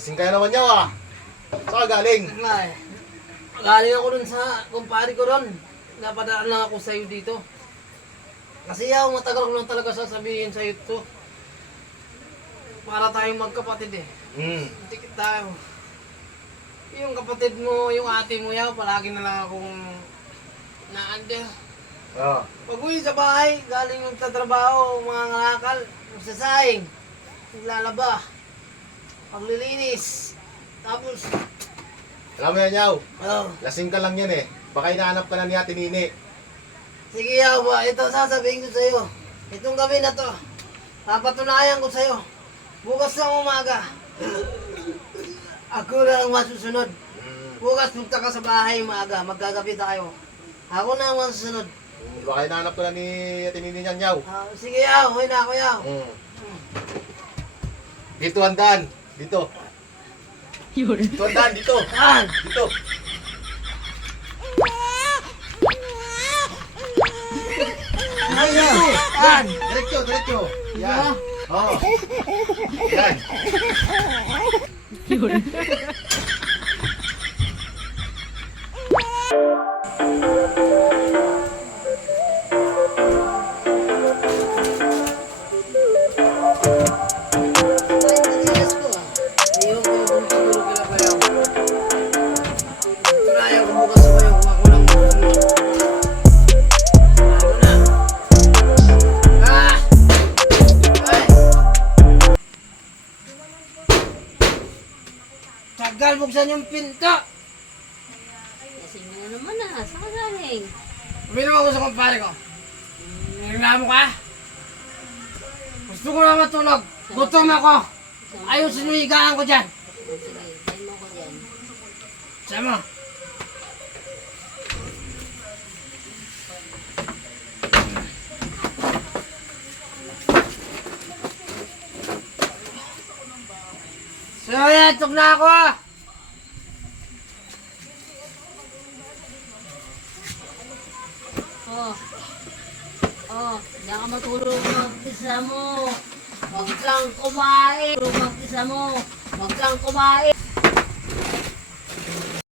Lasing ka na naman niya ah. Saan ka galing? Ay, galing ako dun sa kumpare ko ron. Napadaan lang ako sa'yo dito. Kasi yaw, matagal ko lang talaga sasabihin sa'yo to. Para tayong magkapatid eh. Dikit tayo. Yung kapatid mo, yung ate mo yaw, palagi na lang akong naandar. Oo. Pag uwi sa bahay, galing magtatrabaho, mga ngalakal, magsasaing, naglalaba, paglilinis. Tapos, Alam mo yan, Yaw. oh, Lasing ka lang yan eh. Baka hinahanap ka na ni Ate Nini. sige yaw ba, ito sasabihin ko sa'yo. Itong gabi na to, papatunayan ko sa'yo. Bukas ng umaga, ako na ang masusunod. Bukas punta ka sa bahay umaga, magkagabi tayo. Ako na ang masusunod. Baka hinahanap ka na ni Ate Nini yan, Yaw. Sige yaw, huwi na ako yaw. Dito handaan. Dito. Dito handaan. Dito. Saan? Dito. Ay, yaw. Saan? Diretso, diretso. Yan. Oo. Yan. Tagal buksan yung pinto. Lasing na naman ah. Saan ka galing? Uminom ako sa kumpare ko. Nagreklamo ka? Gusto ko na matulog. Gutom ako. Ayusin mo yung higaan ko dyan. Sige, tayo mo ko dyan. Sama. So yan, tok na ako. Oh. Oh, diyan ka matulog mag-isa mo. Huwag kang kumain. Mag-isa mo. Huwag kang kumain.